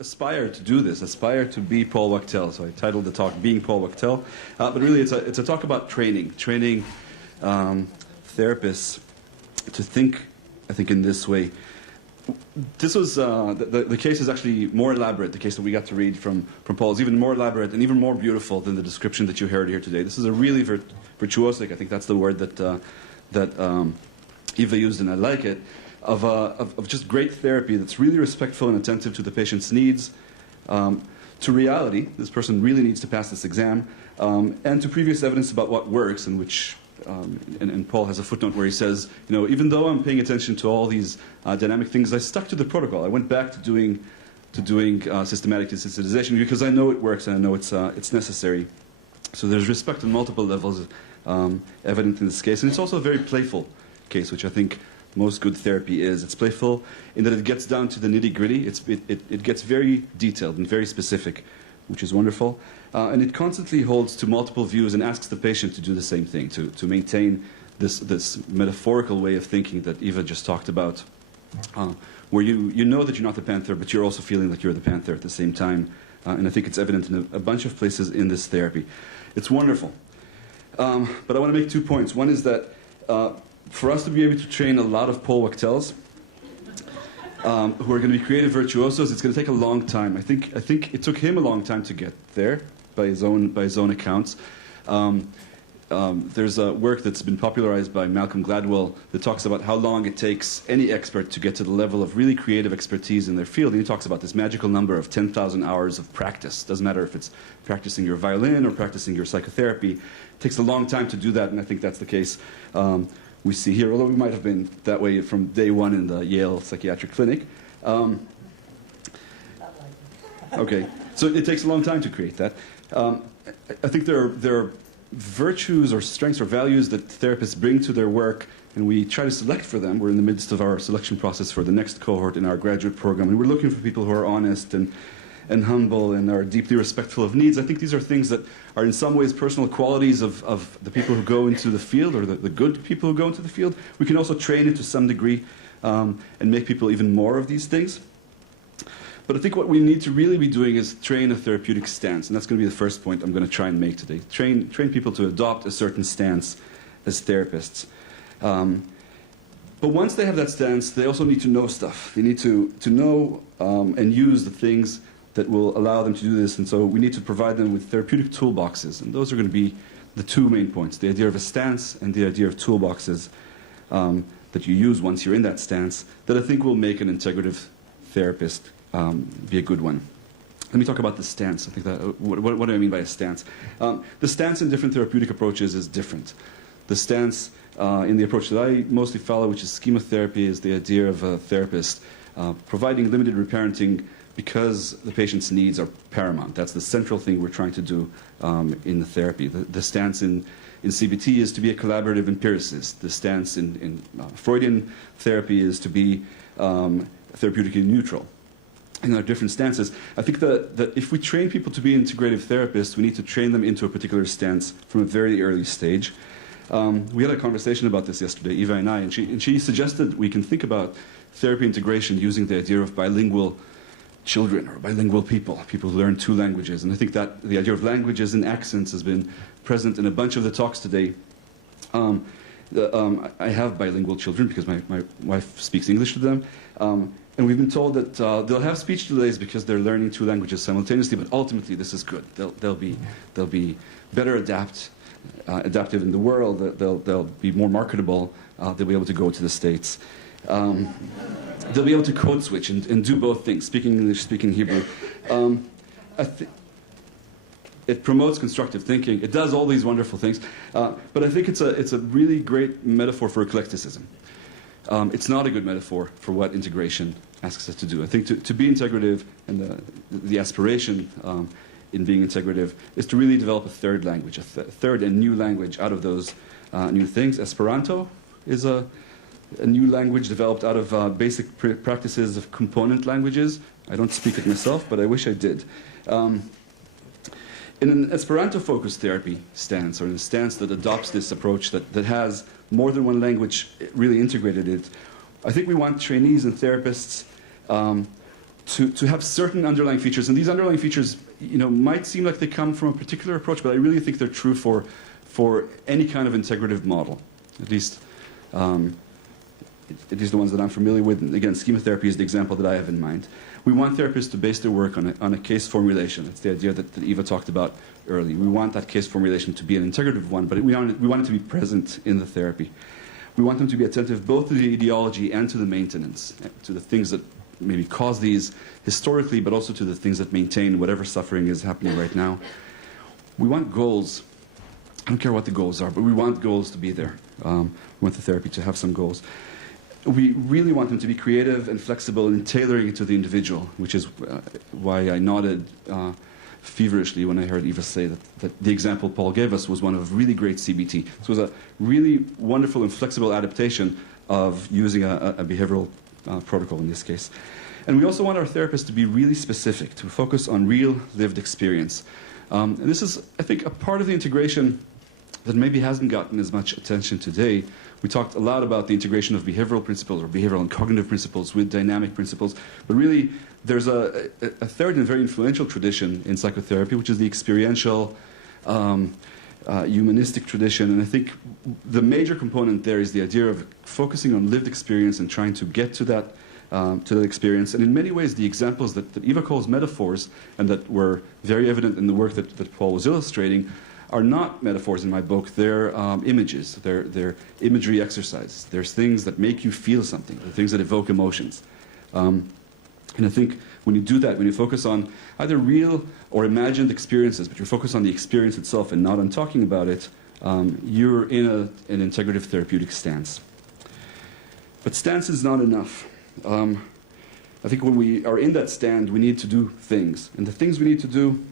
aspire to do this, aspire to be Paul Wachtel. So I titled the talk "Being Paul Wachtel," but really it's a talk about training therapists to think, I think, in this way. This was the case is actually more elaborate. The case that we got to read from Paul is even more elaborate and even more beautiful than the description that you heard here today. This is a really virtuosic, I think that's the word that Eva used, and I like it, of just great therapy that's really respectful and attentive to the patient's needs, to reality. This person really needs to pass this exam, and to previous evidence about what works, and which. And Paul has a footnote where he says, even though I'm paying attention to all these dynamic things, I stuck to the protocol. I went back to doing systematic desensitization because I know it works and I know it's necessary. So there's respect on multiple levels evident in this case, and it's also a very playful case, which I think most good therapy is. It's playful in that it gets down to the nitty-gritty. It gets very detailed and very specific, which is wonderful. And it constantly holds to multiple views and asks the patient to do the same thing, to maintain this metaphorical way of thinking that Eva just talked about, where you know that you're not the panther, but you're also feeling that you're the panther at the same time. And I think it's evident in a bunch of places in this therapy. It's wonderful. But I want to make 2 points. One is that for us to be able to train a lot of Paul Wachtels, who are going to be creative virtuosos, it's going to take a long time. I think it took him a long time to get there, by his own accounts. There's a work that's been popularized by Malcolm Gladwell that talks about how long it takes any expert to get to the level of really creative expertise in their field. And he talks about this magical number of 10,000 hours of practice. Doesn't matter if it's practicing your violin or practicing your psychotherapy. It takes a long time to do that, and I think that's the case we see here, although we might have been that way from day one in the Yale Psychiatric Clinic. Okay, so it takes a long time to create that. I think there are virtues or strengths or values that therapists bring to their work, and we try to select for them. We're in the midst of our selection process for the next cohort in our graduate program, and we're looking for people who are honest and humble and are deeply respectful of needs. I think these are things that are in some ways personal qualities of the people who go into the field, or the good people who go into the field. We can also train it to some degree and make people even more of these things. But I think what we need to really be doing is train a therapeutic stance, and that's going to be the first point I'm going to try and make today. Train people to adopt a certain stance as therapists. But once they have that stance, they also need to know stuff. They need to know and use the things that will allow them to do this, and so we need to provide them with therapeutic toolboxes, and those are going to be the 2 main points, the idea of a stance and the idea of toolboxes that you use once you're in that stance, that I think will make an integrative therapist be a good one. Let me talk about the stance. I think that, what do I mean by a stance? The stance in different therapeutic approaches is different. The stance in the approach that I mostly follow, which is schema therapy, is the idea of a therapist providing limited reparenting because the patient's needs are paramount. That's the central thing we're trying to do in the therapy. The stance in CBT is to be a collaborative empiricist. The stance in Freudian therapy is to be therapeutically neutral. And there are different stances. I think that if we train people to be integrative therapists, we need to train them into a particular stance from a very early stage. We had a conversation about this yesterday, Eva and I, and she suggested we can think about therapy integration using the idea of bilingual children or bilingual people who learn 2 languages. And I think that the idea of languages and accents has been present in a bunch of the talks today. I have bilingual children because my wife speaks English to them. And we've been told that they'll have speech delays because they're learning 2 languages simultaneously, but ultimately this is good. They'll be better adaptive in the world. They'll be more marketable. They'll be able to go to the States. They'll be able to code switch and do both things, speaking English, speaking Hebrew. It promotes constructive thinking. It does all these wonderful things. But I think it's a really great metaphor for eclecticism. It's not a good metaphor for what integration asks us to do. I think to be integrative, and the aspiration in being integrative is to really develop a third language, a third and new language out of those new things. Esperanto is a new language developed out of basic practices of component languages. I don't speak it myself, but I wish I did. In an Esperanto-focused therapy stance, or in a stance that adopts this approach that has more than one language really integrated it, I think we want trainees and therapists to have certain underlying features. And these underlying features, might seem like they come from a particular approach, but I really think they're true for any kind of integrative model, at least the ones that I'm familiar with. And again, schema therapy is the example that I have in mind. We want therapists to base their work on a case formulation. It's the idea that Eva talked about earlier. We want that case formulation to be an integrative one, but we want it to be present in the therapy. We want them to be attentive both to the ideology and to the maintenance, to the things that maybe cause these historically, but also to the things that maintain whatever suffering is happening right now. We want goals. I don't care what the goals are, but we want goals to be there. We want the therapy to have some goals. We really want them to be creative and flexible in tailoring it to the individual, which is why I nodded feverishly when I heard Eva say that the example Paul gave us was one of really great CBT. This was a really wonderful and flexible adaptation of using a behavioral protocol in this case. And we also want our therapists to be really specific, to focus on real lived experience. And this is, I think, a part of the integration that maybe hasn't gotten as much attention today. We talked a lot about the integration of behavioral principles or behavioral and cognitive principles with dynamic principles, but really there's a third and very influential tradition in psychotherapy, which is the experiential, humanistic tradition. And I think the major component there is the idea of focusing on lived experience and trying to get to that experience. And in many ways, the examples that Eva calls metaphors and that were very evident in the work that Paul was illustrating are not metaphors in my book. They're images. They're imagery exercises. There's things that make you feel something. They're things that evoke emotions. And I think when you do that, when you focus on either real or imagined experiences, but you're focused on the experience itself and not on talking about it, you're in an integrative therapeutic stance. But stance is not enough. I think when we are in that stand, we need to do things. And the things we need to do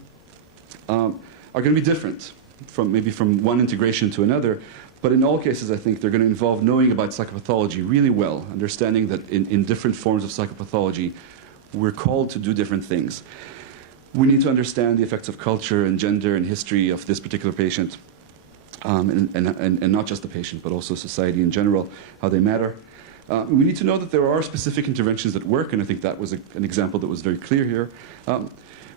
are going to be different maybe from one integration to another. But in all cases, I think they're going to involve knowing about psychopathology really well, understanding that in different forms of psychopathology, we're called to do different things. We need to understand the effects of culture and gender and history of this particular patient, and not just the patient, but also society in general, how they matter. We need to know that there are specific interventions that work, and I think that was an example that was very clear here.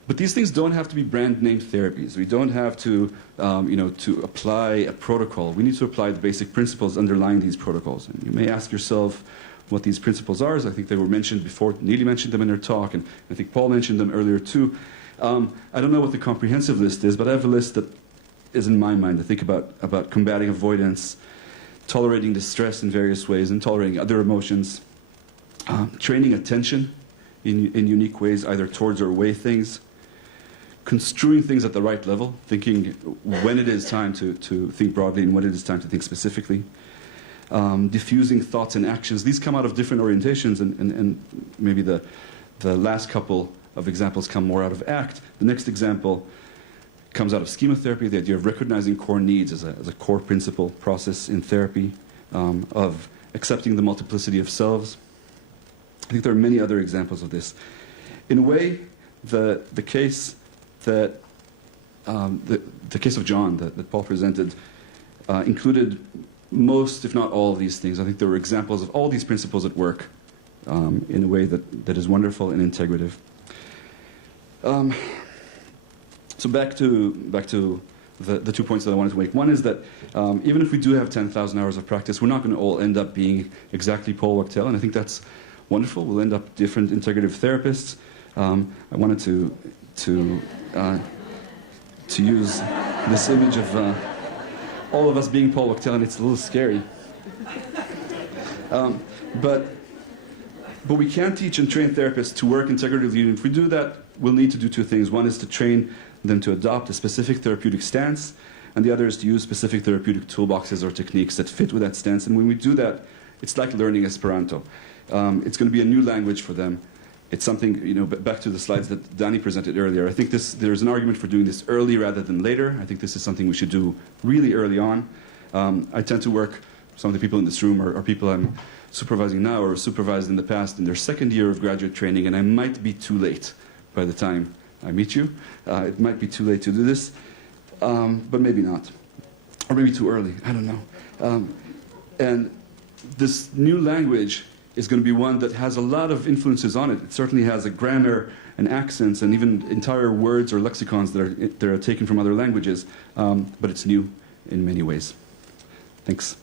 But these things don't have to be brand name therapies. We don't have to, to apply a protocol. We need to apply the basic principles underlying these protocols. And you may ask yourself what these principles are. As I think they were mentioned before. Neely mentioned them in her talk, and I think Paul mentioned them earlier too. I don't know what the comprehensive list is, but I have a list that is in my mind. I think about combating avoidance, tolerating distress in various ways, and tolerating other emotions, training attention in unique ways, either towards or away things, construing things at the right level, thinking when it is time to think broadly and when it is time to think specifically, diffusing thoughts and actions. These come out of different orientations, and maybe the last couple of examples come more out of ACT. The next example comes out of schema therapy, the idea of recognizing core needs as a core principle process in therapy, of accepting the multiplicity of selves. I think there are many other examples of this. In a way, the case that the case of John that Paul presented included most, if not all, of these things. I think there were examples of all these principles at work in a way that is wonderful and integrative. So back to the 2 points that I wanted to make. One is that even if we do have 10,000 hours of practice, we're not going to all end up being exactly Paul Wachtel, and I think that's wonderful. We'll end up different integrative therapists. I wanted to use this image of all of us being Paul Wachtel, and it's a little scary. But we can teach and train therapists to work integratively, and if we do that, we'll need to do two things. One is to train them to adopt a specific therapeutic stance, and the other is to use specific therapeutic toolboxes or techniques that fit with that stance. And when we do that, it's like learning Esperanto. It's going to be a new language for them. It's something, back to the slides that Danny presented earlier. I think there's an argument for doing this early rather than later. I think this is something we should do really early on. I tend to work, some of the people in this room are people I'm supervising now or supervised in the past in their second year of graduate training, and I might be too late by the time I meet you. It might be too late to do this, but maybe not. Or maybe too early, I don't know. And this new language is going to be one that has a lot of influences on it. It certainly has a grammar and accents and even entire words or lexicons that are taken from other languages, but it's new in many ways. Thanks.